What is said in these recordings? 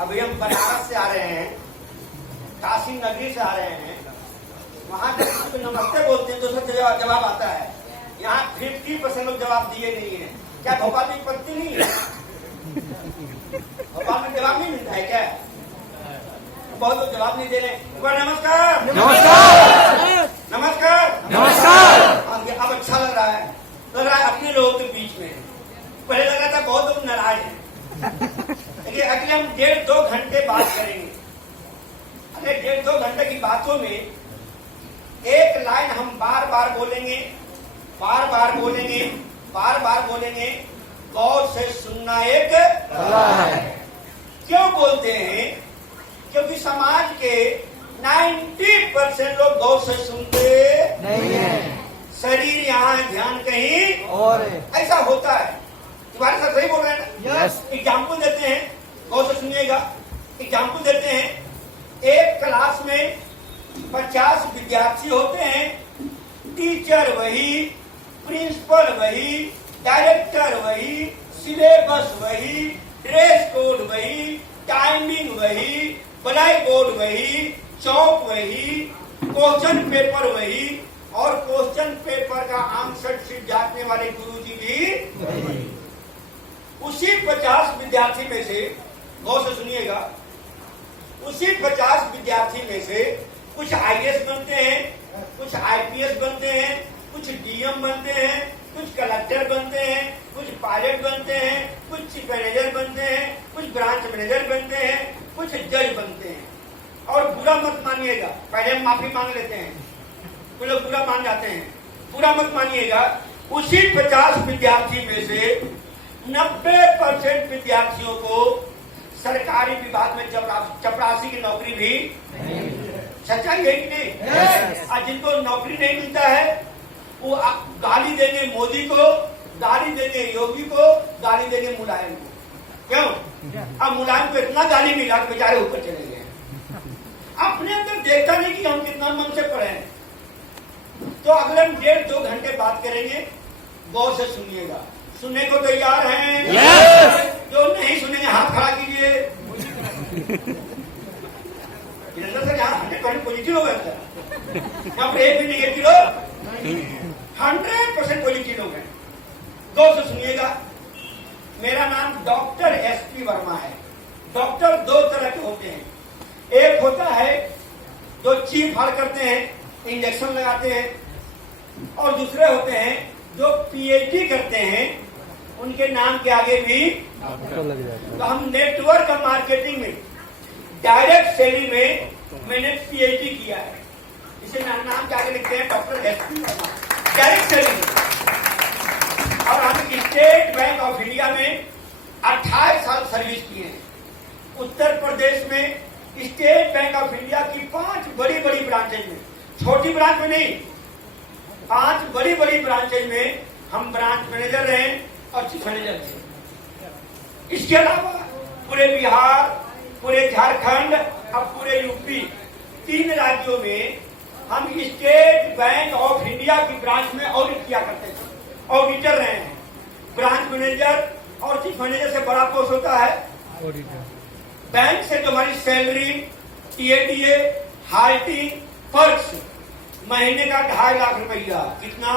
अभी हम बनारस से आ रहे हैं, काशी नगरी से आ रहे हैं। वहाँ जब नमस्ते बोलते हैं तो उसका जवाब आता है। यहाँ 50% लोग जवाब दिए नहीं है। क्या भोपाल में पत्ती नहीं है? भोपाल में जवाब नहीं मिलता है क्या? बहुत लोग जवाब नहीं दे रहे। नमस्कार नमस्कार नमस्कार नमस्कार। अब अच्छा लग रहा है अपने लोगों के बीच में। पहले लग रहा था बहुत लोग नाराज हैं, लेकिन अगले हम 1.5-2 घंटे बात करेंगे। अगले 1.5-2 घंटे की बातों में एक लाइन हम बार बार बोलेंगे, बार बार बोलेंगे, बार बार बोलेंगे। गौर से सुनना एक कला है। क्यों बोलते हैं? क्योंकि समाज के 90% लोग गौर से सुनते नहीं है। शरीर यहाँ है, ध्यान कहीं और ऐसा होता है। तुम्हारे साथ सही बोल रहे हैं ना? यस। एग्जाम्पल देते हैं, गौर से सुनिएगा। एग्जाम्पल देते हैं। एक क्लास में 50 विद्यार्थी होते हैं। टीचर वही, प्रिंसिपल वही, डायरेक्टर वही, सिलेबस वही, ड्रेस कोड वही, टाइमिंग वही, ब्लैक बोर्ड वही, चौक वही, क्वेश्चन पेपर वही, और क्वेश्चन पेपर का आंसर शीट जांचने वाले गुरुजी भी उसी 50 विद्यार्थी में से, गौर से सुनिएगा, उसी 50 विद्यार्थी में से कुछ आईएएस बनते हैं, कुछ आईपीएस बनते हैं, कुछ डीएम बनते हैं, कुछ कलेक्टर बनते हैं, कुछ पायलट बनते हैं, कुछ चीफ मैनेजर बनते हैं, कुछ ब्रांच मैनेजर बनते हैं, कुछ जज बनते हैं। और बुरा मत मानिएगा, पहले हम माफी मांग लेते हैं, कुछ लोग बुरा मान जाते हैं। बुरा मत मानिएगा, उसी 50 विद्यार्थी में से 90% विद्यार्थियों को सरकारी विभाग में चपरासी की नौकरी भी सच्चाई है कि नहीं? आज जिनको नौकरी नहीं मिलता है वो गाली देंगे मोदी को, गाली देंगे योगी को, गाली देंगे मुलायम को। क्यों? अब मुलायम को इतना गाली मिला कि बेचारे ऊपर चले गए। अपने अंदर देखा नहीं कि हम कितना मन से पढ़े हैं। तो अगले हम 1.5-2 घंटे बात करेंगे। गौर से सुनिएगा। सुनने को तैयार हैं? यस। जो नहीं सुनेंगे हाथ खड़ा कीजिए। सर यहाँ 100% पॉजिटिव लोग हैं, यहाँ पर एक भी नेगेटिव लोग, 100% पॉजिटिव लोग हैं। गौर से सुनिएगा। मेरा नाम डॉक्टर एसपी वर्मा है। डॉक्टर 2 तरह के होते हैं। एक होता है जो चीर फाड़ करते हैं, इंजेक्शन लगाते हैं, और दूसरे होते हैं जो पीएचडी करते हैं, उनके नाम के आगे भी तो हम नेटवर्क मार्केटिंग में डायरेक्ट सेलिंग में मैंने पीएचडी किया है। इसे नाम के आगे लिखते हैं doctor SP Verma, direct selling. और हम स्टेट बैंक ऑफ इंडिया में 28 साल सर्विस किए हैं। उत्तर प्रदेश में स्टेट बैंक ऑफ इंडिया की 5 बड़ी बड़ी ब्रांचेज में, छोटी ब्रांच में नहीं, 5 बड़ी बड़ी ब्रांचेज में हम ब्रांच मैनेजर रहे और चीफ मैनेजर थे। इसके अलावा पूरे बिहार, पूरे झारखंड और पूरे यूपी, 3 राज्यों में हम स्टेट बैंक ऑफ इंडिया की ब्रांच में ऑडिट किया करते थे। ऑडिटर रहे हैं। ब्रांच मैनेजर और चीफ मैनेजर से बड़ा पोस्ट होता है ऑडिटर। बैंक से जो हमारी सैलरी, टीएडीए, हाल्टिंग, पर्क्स, महीने का 2.5 लाख रुपया। कितना?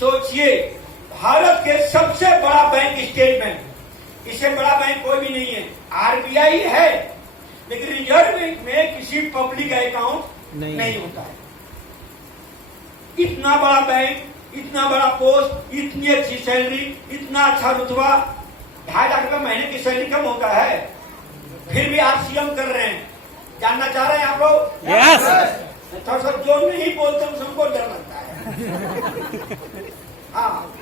सोचिए, भारत के सबसे बड़ा बैंक स्टेट बैंक, इससे बड़ा बैंक कोई भी नहीं है। आरबीआई है, लेकिन रिजर्व बैंक में किसी पब्लिक अकाउंट नहीं होता है। इतना बड़ा बैंक, इतना बड़ा पोस्ट, इतनी अच्छी सैलरी, इतना अच्छा रुतबा, 2.5 लाख रुपया महीने की सैलरी कम होता है, फिर भी आप सीएम कर रहे हैं। जानना चाह रहे हैं आप लोग? यस। थोड़ा सा जो नहीं बोलते उनको डर लगता है। हाँ,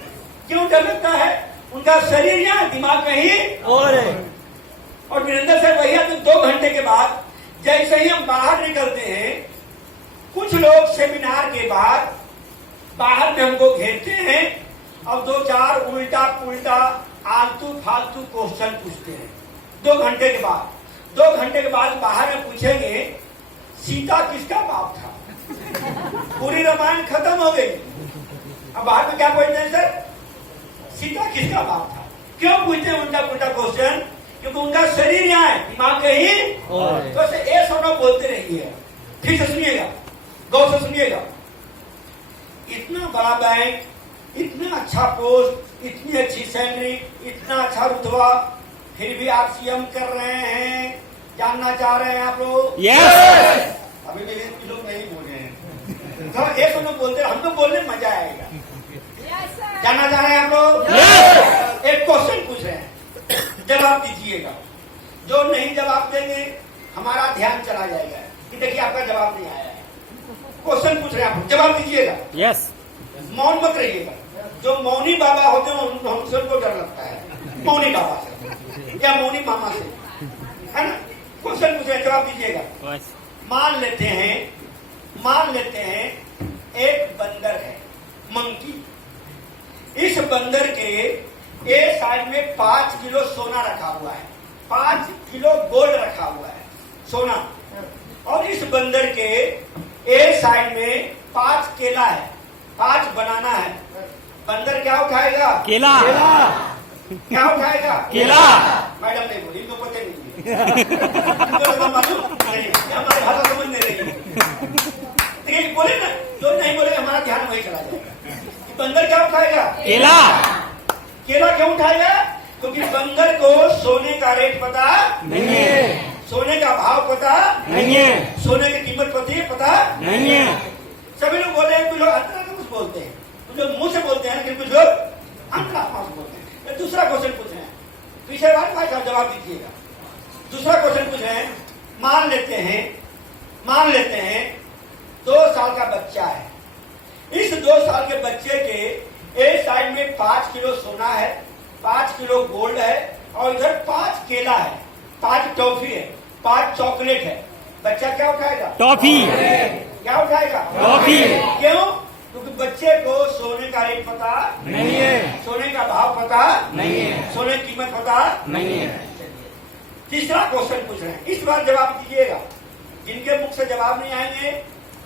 क्यों डर लगता है? उनका शरीर यहाँ, दिमाग कहीं और वीरेंद्र सर भैया तो 2 घंटे के बाद जैसे ही हम बाहर निकलते हैं, कुछ लोग सेमिनार के बाद बाहर में हमको घेरते हैं और 2-4 उल्टा पुल्टा आलतू फालतू क्वेश्चन पूछते हैं। 2 घंटे के बाद, 2 घंटे के बाद बाहर में पूछेंगे सीता किसका बाप था? पूरी रामायण खत्म हो गई। अब बाहर में क्या पूछते हैं सर? सीता किसका बाप था? क्यों पूछते हैं उल्टा पुल्टा क्वेश्चन? क्योंकि उनका शरीर दिमाग कहीं तो ऐसे ए सोनो बोलते रहिए। ठीक से सुनिएगा, गौर से सुनिएगा। इतना बड़ा बैंक, इतना अच्छा पोस्ट, इतनी अच्छी सैलरी, इतना अच्छा रुतबा, फिर भी आप सीएम कर रहे हैं। जानना चाह रहे हैं आप लोग? यस। अभी लेकिन कुछ लोग नहीं बोले हैं, तो ये सब लोग बोलते हैं, हमको बोलने में मजा आएगा। जानना चाह रहे हैं आप लोग? यस। एक क्वेश्चन पूछ रहे हैं, जवाब दीजिएगा। जो नहीं जवाब देंगे हमारा ध्यान चला जाएगा कि देखिए आपका जवाब नहीं आया है। क्वेश्चन पूछ रहे हैं आप, जवाब दीजिएगा। यस। मौन मत रहिएगा। जो मौनी बाबा होते हैं हमसे उनको डर लगता है, मौनी बाबा से या मौनी मामा से, है ना? क्वेश्चन पूछ रहे हैं, जवाब दीजिएगा। मान लेते हैं एक बंदर है, मंकी। इस बंदर के एक साइड में 5 किलो सोना रखा हुआ है, 5 किलो गोल्ड रखा हुआ है, सोना। और इस बंदर के एक साइड में 5 केला है, 5 बनाना है। बंदर क्या उठाएगा? केला। क्या उठाएगा? केला। मैडम नहीं बोली, इनको पता नहीं है। इनको मालूम नहीं, हमारी भाषा समझ नहीं रही। लेकिन बोले ना, जो नहीं बोले हमारा ध्यान वही चला जाएगा। बंदर क्या उठाएगा? केला। केला क्यों उठाएगा? क्योंकि बंदर को सोने का रेट पता नहीं है, सोने का भाव पता नहीं है, सोने की कीमत पता नहीं है। सभी लोग बोले, कुछ लोग अंतरा कुछ बोलते हैं, कुछ लोग मुंह से बोलते हैं, लेकिन कुछ लोग अंतरा से बोलते हैं। दूसरा क्वेश्चन पूछ रहे हैं, पीछे बात भाई साहब जवाब दीजिएगा। दूसरा क्वेश्चन पूछ रहे हैं, मान लेते हैं 2 साल का बच्चा है। इस 2 साल के बच्चे के एक साइड में 5 किलो सोना है, 5 किलो गोल्ड है, और इधर 5 केला है, 5 टॉफी है, 5 चॉकलेट है। बच्चा क्या उठाएगा? टॉफी। क्या उठाएगा? टॉफी। क्यों? क्योंकि बच्चे को सोने का रेट पता नहीं है, सोने का भाव पता नहीं है, सोने की कीमत पता नहीं है। तीसरा क्वेश्चन पूछ रहे हैं, इस बार जवाब दीजिएगा। जिनके मुख से जवाब नहीं आएंगे,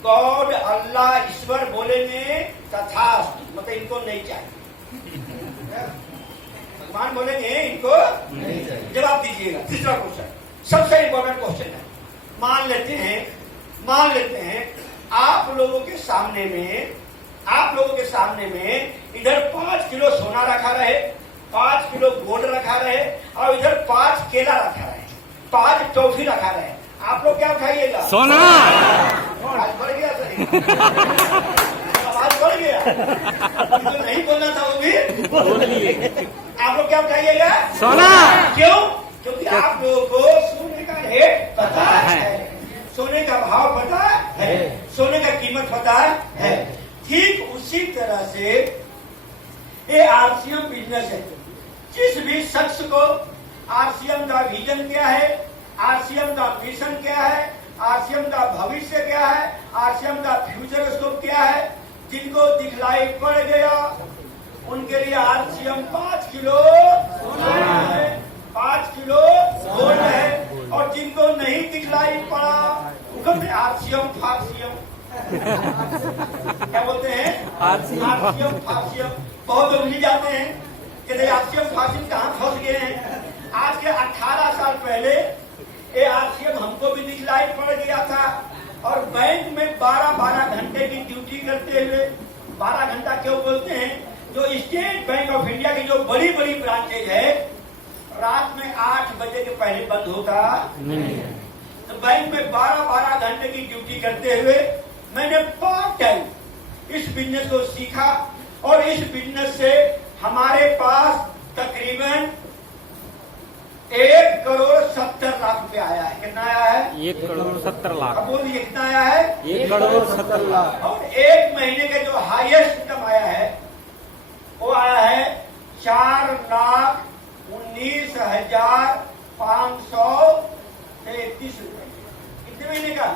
गॉड, अल्लाह, ईश्वर बोलेंगे तथास्तु, मतलब इनको नहीं चाहिए। भगवान बोलेंगे, इनको नहीं चाहिए। जवाब दीजिएगा। तीसरा क्वेश्चन सबसे इंपॉर्टेंट क्वेश्चन है। मान लेते हैं आप लोगों के सामने में इधर 5 किलो सोना रखा रहे, 5 किलो गोल्ड रखा रहे, और इधर 5 केला रखा रहे, 5 टॉफी रखा रहे। आप लोग क्या उठाइएगा? सोना। आवाज बढ़ गया सर, आवाज बढ़ गया। तो नहीं बोलना था वो भी बोलिए। आप लोग क्या उठाइएगा? सोना। क्यों? क्योंकि आप लोगों को सोने का रेट पता है, सोने का भाव पता है, सोने का कीमत पता है। ठीक उसी तरह से ये आरसीएम बिजनेस है। जिस भी शख्स को आरसीएम का विजन क्या है, आरसीएम का मिशन क्या है, आरसीएम का भविष्य क्या है, आरसीएम का फ्यूचर स्कोप क्या है, जिनको दिखलाई पड़ गया उनके लिए आरसीएम 5 किलो सोना है, 5 किलो गोल्ड है, और जिनको नहीं दिखलाई पड़ा उनको आरसीएम फारसीएम क्या बोलते हैं? आरसीएम फारसीएम। बहुत लोग मिल जाते हैं कि आरसीएम फारसीएम कहाँ फंस गए हैं। आज के 18 साल पहले ये आरसीएम हमको भी दिखलाई पड़ गया था, और बैंक में 12-12 घंटे की ड्यूटी करते हुए, 12 घंटा क्यों बोलते हैं, जो स्टेट बैंक ऑफ इंडिया की जो बड़ी बड़ी ब्रांचेज है, रात में 8 बजे के पहले बंद होता नहीं है। तो बैंक में 12-12 घंटे की ड्यूटी करते हुए मैंने पार्ट टाइम इस बिजनेस को सीखा, और इस बिजनेस से हमारे पास तकरीबन 1,70,00,000 रुपए आया है। कितना आया है? 1,70,00,000। अब बोलिए कितना आया है? 1,70,00,000। और एक महीने का जो हाईएस्ट इनकम आया है वो आया है 4,19,533 रुपए। कितने महीने का?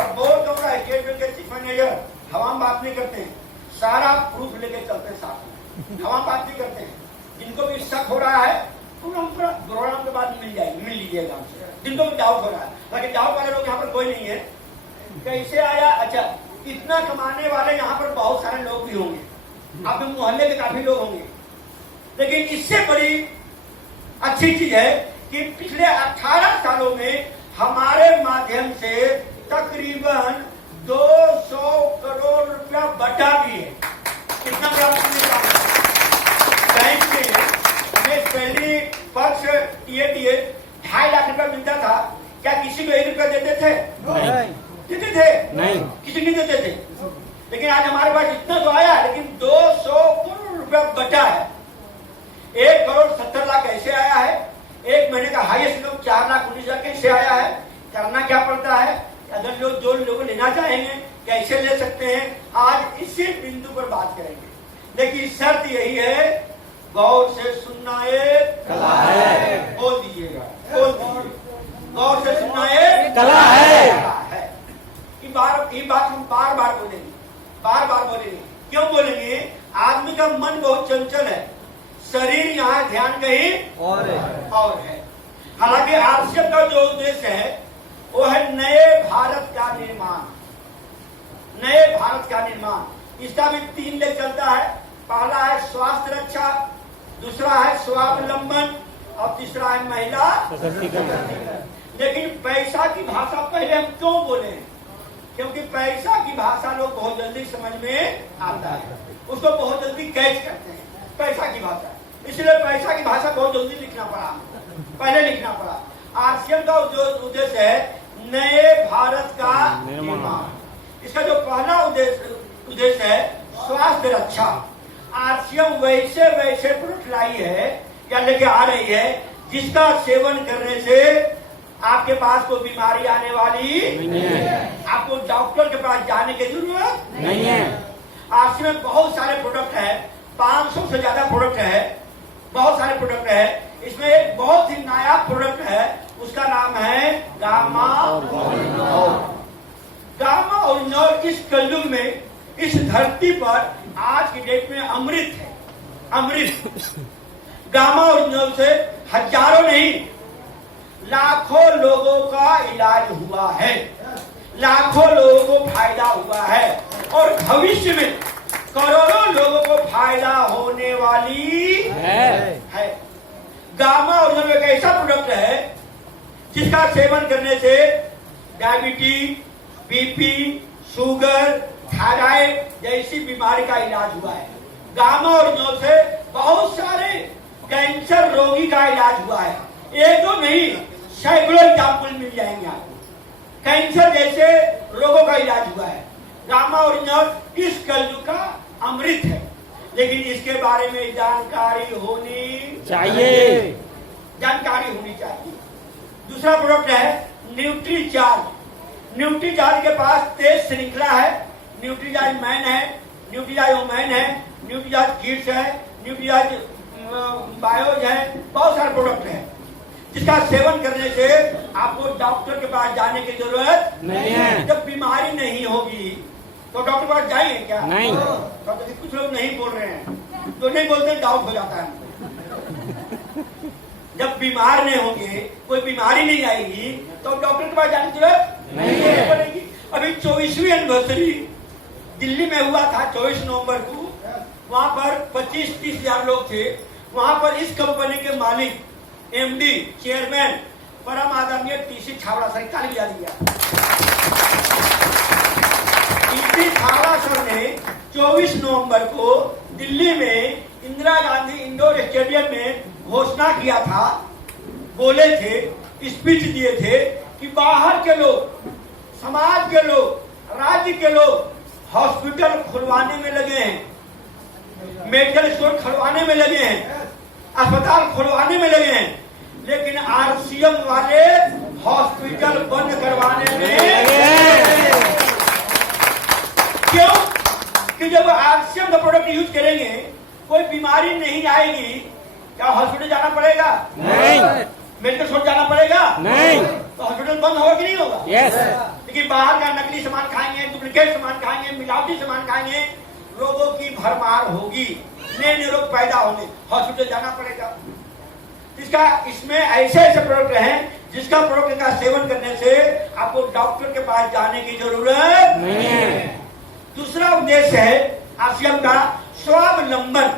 और बोर्ड का स्टेट बैंक के चीफ मैनेजर हवा बात नहीं करते हैं, सारा प्रूफ लेके चलते हैं साथ में, हवा बात नहीं करते हैं। जिनको भी शक हो रहा है प्रोग्राम के बाद मिल लीजिएगा हमसे, जिनको भी डाउट हो रहा है। लेकिन डाउट वाले लोग यहाँ पर कोई नहीं है। कैसे आया? अच्छा, इतना कमाने वाले यहाँ पर बहुत सारे लोग भी होंगे, आपके मोहल्ले के काफी लोग होंगे, लेकिन इससे बड़ी अच्छी चीज है कि पिछले 18 सालों में हमारे माध्यम से तकरीबन 200 करोड़ रुपया बटा भी है। कितना बैंक में पहली पक्ष टीए 2.5 लाख रुपया मिलता था, क्या किसी को 1 रुपया देते थे? देते थे? नहीं। किसी नहीं देते थे। लेकिन आज हमारे पास इतना तो आया, लेकिन 200 करोड़ रुपया बचा है। 1 करोड़ 70 लाख ऐसे आया है, एक महीने का हाईएस्ट इनकम 4 लाख 19 लाख कैसे आया है। करना क्या पड़ता है, अगर जो लोग लेना चाहेंगे कैसे ले सकते हैं, आज इसी बिंदु पर बात करेंगे। लेकिन शर्त यही है, गौर से सुनना एक कला है। बोल दीजिएगा, बोल दीजिए, गौर से सुनना एक कला है। ये बात हम बार बार बोलेंगे। क्यों बोलेंगे? आदमी का मन बहुत चंचल है, शरीर यहाँ ध्यान कहीं और है। हालांकि आरसीएम का जो उद्देश्य है वो है नए भारत का निर्माण। इसका भी 3 लेख चलता है। पहला है स्वास्थ्य रक्षा, दूसरा है स्वावलंबन और तीसरा है महिला सशक्तिकरण। लेकिन पैसा की भाषा पहले हम क्यों बोले हैं? क्योंकि पैसा की भाषा लोग बहुत जल्दी समझ में आता है, उसको बहुत जल्दी कैच करते हैं, पैसा की भाषा। इसलिए पैसा की भाषा बहुत जल्दी पहले लिखना पड़ा। आरसीएम का जो उद्देश्य है नए भारत का निर्माण। इसका जो पहला उद्देश्य है स्वास्थ्य रक्षा। आरसीएम वैसे प्रोडक्ट लाई है या लेके आ रही है जिसका सेवन करने से आपके पास कोई बीमारी आने वाली नहीं है, आपको डॉक्टर के पास जाने की जरूरत नहीं है। आरसीएम में बहुत सारे प्रोडक्ट है, 500 से ज्यादा प्रोडक्ट है, बहुत सारे प्रोडक्ट है। इसमें एक बहुत ही नया प्रोडक्ट है, उसका नाम है गामा ओरिजिनल। इस कलयुग में इस धरती पर आज की डेट में अमृत है, अमृत। गामा ओरिजिनल से हजारों नहीं लाखों लोगों का इलाज हुआ है, लाखों लोगों को फायदा हुआ है और भविष्य में करोड़ों लोगों को फायदा होने वाली है। गामा ओरिजिनल एक ऐसा प्रोडक्ट है जिसका सेवन करने से डायबिटीज, बीपी, शुगर, थायराइड जैसी बीमारी का इलाज हुआ है। गामा ओरिजिनल से बहुत सारे कैंसर रोगी का इलाज हुआ है। एक दो नहीं, सैकड़ों एग्जाम्पल मिल जाएंगे आपको। कैंसर जैसे रोगों का इलाज हुआ है। गामा ओरिजिनल इस कलयुग का अमृत है, लेकिन इसके बारे में जानकारी होनी चाहिए। दूसरा प्रोडक्ट है न्यूट्रीचार्ज। न्यूट्रीचार्ज के पास 23 श्रृंखला है। न्यूट्रीचार्ज मैन है, न्यूट्रीचार्ज वोमेन है, न्यूट्रीचार्ज किड्स है, न्यूट्रीचार्ज बायोज है, बहुत सारे प्रोडक्ट है जिसका सेवन करने से आपको डॉक्टर के पास जाने की जरूरत नहीं है। जब बीमारी नहीं होगी तो डॉक्टर के पास जाएंगे क्या? नहीं। डॉक्टर कुछ लोग नहीं बोल रहे हैं, तो नहीं बोलते, डाउट हो जाता है। जब बीमार नहीं होंगे, कोई बीमारी नहीं आएगी तो डॉक्टर के पास जाने की जरूरत नहीं पड़ेगी। अभी 24वीं एनिवर्सरी दिल्ली में हुआ था 24 नवंबर को। वहां पर 25-30 हजार लोग थे। वहां पर इस कंपनी के मालिक, एमडी, चेयरमैन परम आदरणीय टीसी छाबड़ा सर, ताली बजा दिया। टीसी छाबड़ा सर ने 24 नवंबर को दिल्ली में इंदिरा गांधी इंडोर स्टेडियम में घोषणा किया था, बोले थे, स्पीच दिए थे कि बाहर के लोग, समाज के लोग, राज्य के लोग हॉस्पिटल खुलवाने में लगे हैं, मेडिकल स्टोर खुलवाने में लगे हैं, अस्पताल खुलवाने में लगे हैं, लेकिन आरसीएम वाले हॉस्पिटल बंद करवाने में। क्यों? कि जब आरसीएम का प्रोडक्ट यूज करेंगे कोई बीमारी नहीं आएगी, क्या हॉस्पिटल जाना पड़ेगा? नहीं। मेडिकल स्टोर जाना पड़ेगा? नहीं। तो हॉस्पिटल बंद होगा कि नहीं होगा? यस। लेकिन बाहर का नकली सामान खाएंगे, डुप्लीकेट सामान खाएंगे, मिलावटी सामान खाएंगे, रोगों की भरमार होगी, नए रोग पैदा होंगे, हॉस्पिटल जाना पड़ेगा। इसमें ऐसे प्रोडक्ट हैं जिसका प्रोडक्ट का सेवन करने से आपको डॉक्टर के पास जाने की जरूरत नहीं है। दूसरा उद्देश्य है आरसीएम का स्वावलंबन।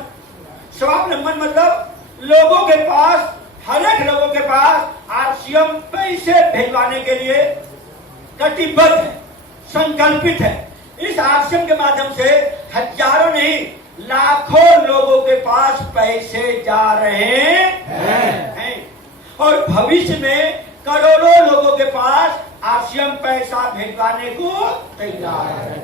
स्वावलंबन मतलब लोगों के पास, हर एक लोगों के पास आरसीएम पैसे भिजवाने के लिए कटिबद्ध है, संकल्पित है। इस आरसीएम के माध्यम से हजारों नहीं लाखों लोगों के पास पैसे जा रहे हैं और भविष्य में करोड़ों लोगों के पास आरसीएम पैसा भिजवाने को तैयार है।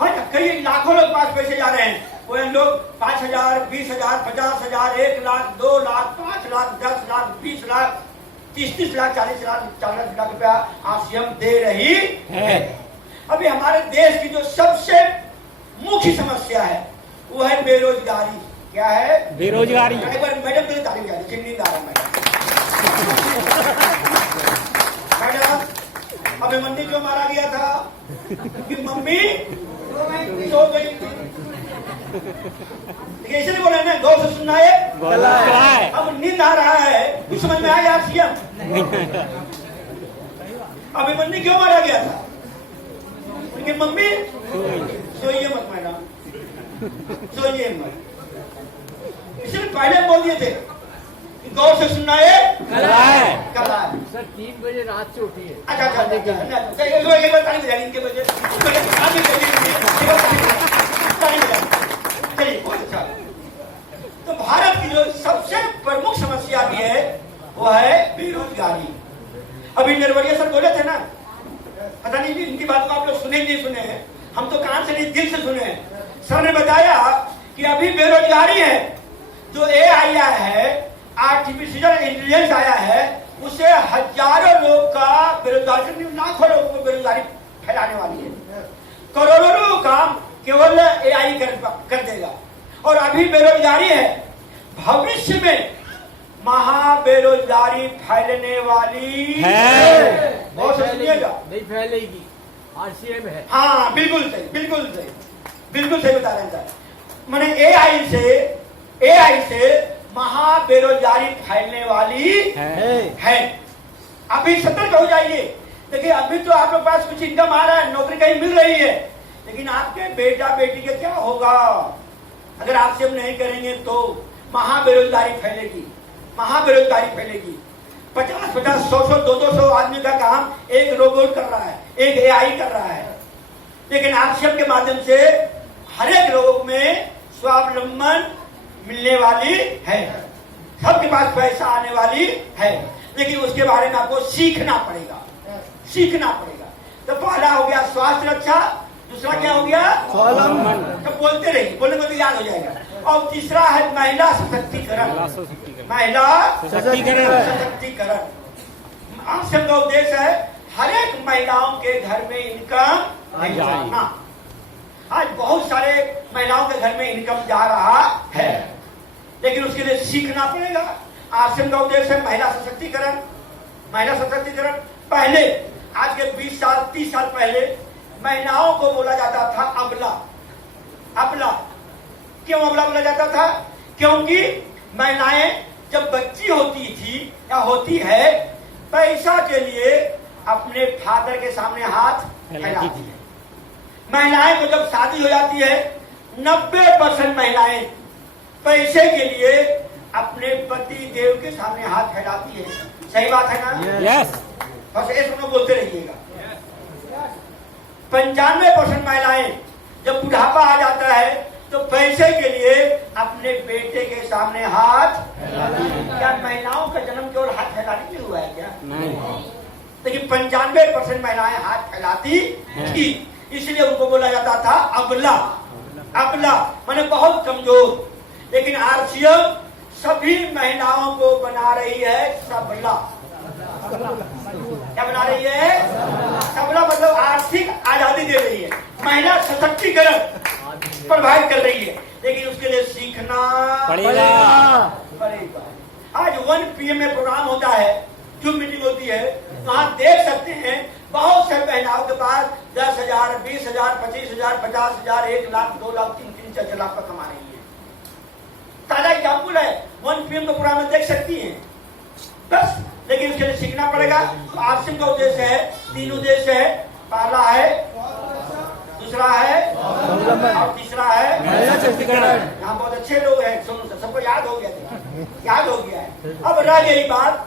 हाँ, कई लाखों लोग पास पैसे जा रहे हैं। वो लोग 5,000, 20,000, 50,000, 1 लाख, 2 लाख, 5 लाख, 10 लाख, 20 लाख, 30 लाख, 40 लाख रुपया आरसीएम दे रही है। अभी हमारे देश की जो सबसे मुख्य समस्या है वो है बेरोजगारी। क्या है? बेरोजगारी। एक बार मैडम के लिए तारीफ किया, नींद आ रहा है मैडम। अभिमन्यु क्यों मारा गया था? कि मम्मी सो गई थी। इसलिए बोले ना, गौर से सुनना है। अब नींद आ रहा है, कुछ समझ में आया आरसीएम? अभिमन्यु क्यों मारा गया था? उनकी मम्मी सोइए मत मैडम, सोइए मत। इसलिए पहले बोल दिए थे कि गौर से सुनना है। कल सर 3 बजे रात से उठी है। अच्छा एक बार ताली बजाएंगे इनके बजे। चलिए, बहुत अच्छा। तो भारत की जो सबसे प्रमुख समस्या भी है वो है बेरोजगारी। अभी निर्वरिया सर बोले थे ना, पता नहीं इनकी बात को आप लोग सुने नहीं सुने हैं, हम तो कान से नहीं दिल से सुने हैं। सर ने बताया कि अभी बेरोजगारी है, जो एआई आया है, आर्टिफिशियल इंटेलिजेंस आया है, उससे हजारों लोग का बेरोजगारी, लाखों लोगों को बेरोजगारी फैलाने वाली है। करोड़ों लोगों का काम केवल एआई कर देगा। और अभी बेरोजगारी है, भविष्य में महा बेरोजगारी फैलने वाली है। बहुत सुनिएगा, नहीं फैलेगी, आरसीएम है। हाँ बिल्कुल सही, बिल्कुल सही, बिल्कुल सही बता रहे हैं सर। मैंने एआई से महा बेरोजगारी फैलने वाली है। अभी सतर्क हो जाइए। देखिए, अभी तो आप लोग पास कुछ इनकम आ रहा है, नौकरी कहीं मिल रही है, लेकिन आपके बेटा बेटी के क्या होगा अगर आप सेव नहीं करेंगे? तो महा बेरोजगारी फैलेगी, महा बेरोजगारी फैलेगी। 50-50, 100-100, 200 आदमी का काम एक रोबोट कर रहा है, एक एआई कर रहा है। लेकिन आरसीएम के माध्यम से हर एक लोगों में स्वावलंबन मिलने वाली है, सबके पास पैसा आने वाली है। लेकिन उसके बारे में आपको सीखना पड़ेगा, सीखना पड़ेगा। तो पहला हो गया स्वास्थ्य रक्षा, दूसरा क्या हो गया? स्वावलंबन। तो बोलते रहिए, बोलने को तो याद हो जाएगा। और तीसरा है महिला सशक्तिकरण। महिला सशक्तिकरण। आरसीएम का उद्देश्य है हर एक महिलाओं के घर में इनकम जाना। आज बहुत सारे महिलाओं के घर में इनकम जा रहा है, लेकिन उसके लिए सीखना पड़ेगा। आरसीएम का उद्देश्य है महिला सशक्तिकरण। महिला सशक्तिकरण पहले, आज के 20 साल 30 साल पहले महिलाओं को बोला जाता था अबला। अबला क्यों अबला बोला जाता था? क्योंकि महिलाएं जब बच्ची होती थी या होती है, पैसा के लिए अपने फादर के सामने हाथ फैलाती है। महिलाएं को जब शादी हो जाती है, 90% महिलाएं पैसे के लिए अपने पति देव के सामने हाथ फैलाती है। सही बात है ना? यस। बस ऐसे बोलते रहिएगा। 95% महिलाएं जब बुढ़ापा आ जाता है तो पैसे के लिए अपने बेटे के सामने हाथ। क्या महिलाओं का जन्म केवल हाथ फैलाने के लिए हुआ है क्या? नहीं। लेकिन 95% महिलाएं हाथ फैलाती थी, इसलिए उनको बोला जाता था अबला। अबला माने बहुत कमजोर। लेकिन आरसीएम सभी महिलाओं को बना रही है सबला। क्या बना रही है? सबला मतलब आर्थिक आजादी दे रही है, महिला सशक्तिकरण प्रोवाइड कर रही है। लेकिन उसके लिए सीखना पड़ेगा। आज 1 PM में प्रोग्राम होता है, जूम मीटिंग होती है, वहां देख सकते हैं बहुत से महिलाओं के पास 10,000, 20,000, 25,000, 50,000, 1 लाख, 2 लाख, 3-3, 4 लाख का कमा रही है। ताजा एग्जाम्पल है, 1 PM का प्रोग्राम में देख सकती हैं बस। लेकिन उसके लिए सीखना पड़ेगा। आरसीएम का उद्देश्य है, 3 उद्देश्य है। पहला है, दूसरा है और तीसरा है महिला सशक्तिकरण। यहाँ बहुत अच्छे लोग हैं, सबको याद हो गया है। अब रह गई बात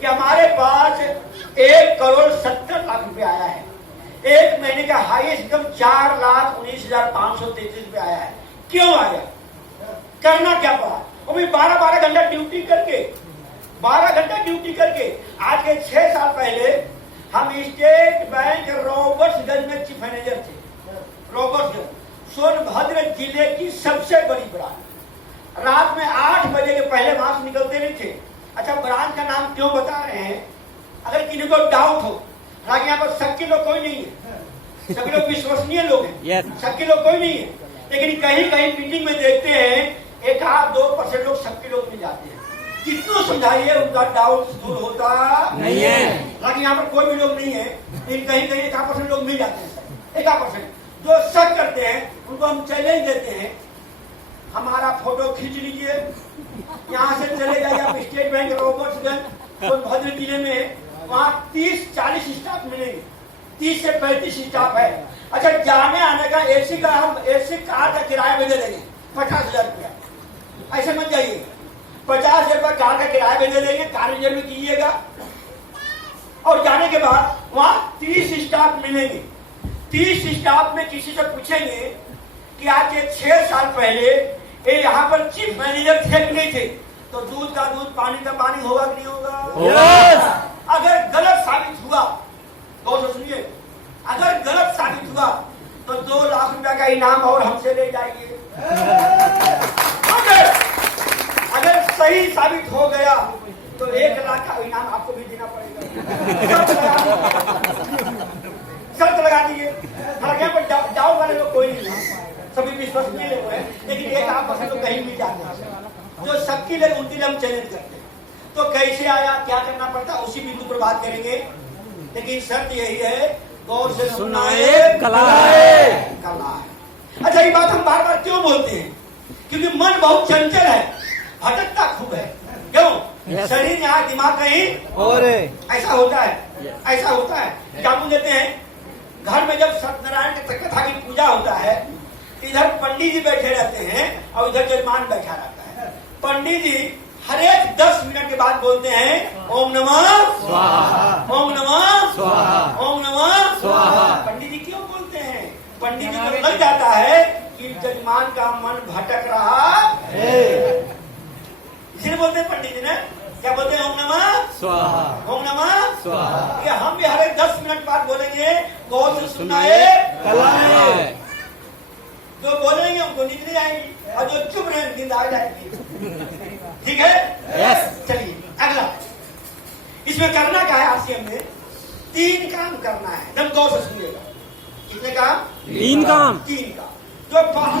कि कि हमारे पास 1,70,00,000 रुपए आया है। एक महीने का हाईएस्ट इनकम 4,19,533 रुपए आया है। क्यों आया? करना क्या पड़ा? वो भी 12-12 घंटा ड्यूटी करके, 12 घंटा ड्यूटी करके। आज के 6 साल पहले हम स्टेट बैंक रॉबर्ट्सगंज में चीफ मैनेजर थे। रॉबर्ट्सगंज सोनभद्र जिले की सबसे बड़ी ब्रांच। रात में 8 बजे के पहले वहां से निकलते नहीं थे। अच्छा, ब्रांच का नाम क्यों बता रहे हैं? अगर किसी को डाउट हो, हालांकि यहाँ पर शक्की लोग कोई नहीं है, सभी लोग विश्वसनीय लोग हैं, शक्की लोग कोई नहीं है। लेकिन कहीं कहीं मीटिंग में देखते हैं 1-2% लोग शक्की लोग मिल जाते हैं। कितनों समझाइए उनका डाउट दूर होता नहीं है। हालांकि यहाँ पर कोई भी लोग नहीं है, लेकिन कहीं कहीं 1% लोग मिल जाते हैं। 1% जो शक करते हैं उनको हम चैलेंज देते हैं, हमारा फोटो खींच लीजिए, यहाँ से चले जाइए आप स्टेट बैंक रॉबर्ट्सगंज सोनभद्र जिले में, वहाँ 30-40 स्टाफ मिलेंगे, 30 से 35 स्टाफ है। अच्छा, जाने आने का एसी का हम एसी कार का किराया भी दे देंगे 50,000 रुपया। ऐसे मत जाइए, 50,000 रुपया कार का किराया भी दे देंगे, कार रिजर्व भी कीजिएगा। और जाने के बाद वहाँ 30 स्टाफ मिलेंगे। 30 स्टाफ में किसी से पूछेंगे कि आज के 6 साल पहले ये यहाँ पर चीफ मैनेजर थे कि नहीं थे, तो दूध का दूध पानी का पानी होगा कि नहीं होगा? अगर गलत साबित हुआ तो सुनिए, अगर गलत साबित हुआ तो 2 लाख रुपया का इनाम और हमसे ले जाइए। अगर सही साबित हो गया तो 1 लाख का इनाम आपको भी देना पड़ेगा। शर्त लगा दीजिए। हालांकि यहाँ पर डाउट वाले लोग कोई नहीं है, सभी विश्वसनीय लोग हैं, लेकिन 1% लोग कहीं मिल जाते हैं। जो सबकी लोग उनके लिए हम चैलेंज करते हैं। तो कैसे आया, क्या करना पड़ता, उसी बिंदु पर बात करेंगे। लेकिन शर्त यही है, गौर से सुनना है, कला है। कला है। अच्छा, ये बात हम बार बार क्यों बोलते हैं? क्योंकि मन बहुत चंचल है, भटकता खूब है। क्यों? शरीर यहाँ, दिमाग नहीं। और ऐसा होता है, ऐसा होता है। एग्जाम्पल देते हैं, घर में जब सत्यनारायण के कथा की पूजा होता है, इधर पंडित जी बैठे रहते हैं और इधर जजमान बैठा रहता है। पंडित जी हर एक 10 मिनट के बाद बोलते हैं ओम नमः स्वाहा, ओम नमः स्वाहा, ओम नमः स्वाहा। पंडित जी क्यों बोलते हैं? पंडित जी को लग जाता है कि जजमान का मन भटक रहा है, इसलिए बोलते हैं पंडित जी ने। क्या बोलते हैं? ओम नमः स्वाहा, ओम नमः स्वाहा। ये हम भी हर एक 10 मिनट बाद बोलेंगे, गौर से सुनना है, कला है। जो बोलेंगे उनको नींद नहीं आएगी, और जो चुप रहे नींद आ जाएगी। ठीक है? चलिए अगला, इसमें करना क्या है? आरसीएम में 3 काम करना है, एकदम गौर से सुनिएगा। कितने काम? 3 काम। 3 काम। जो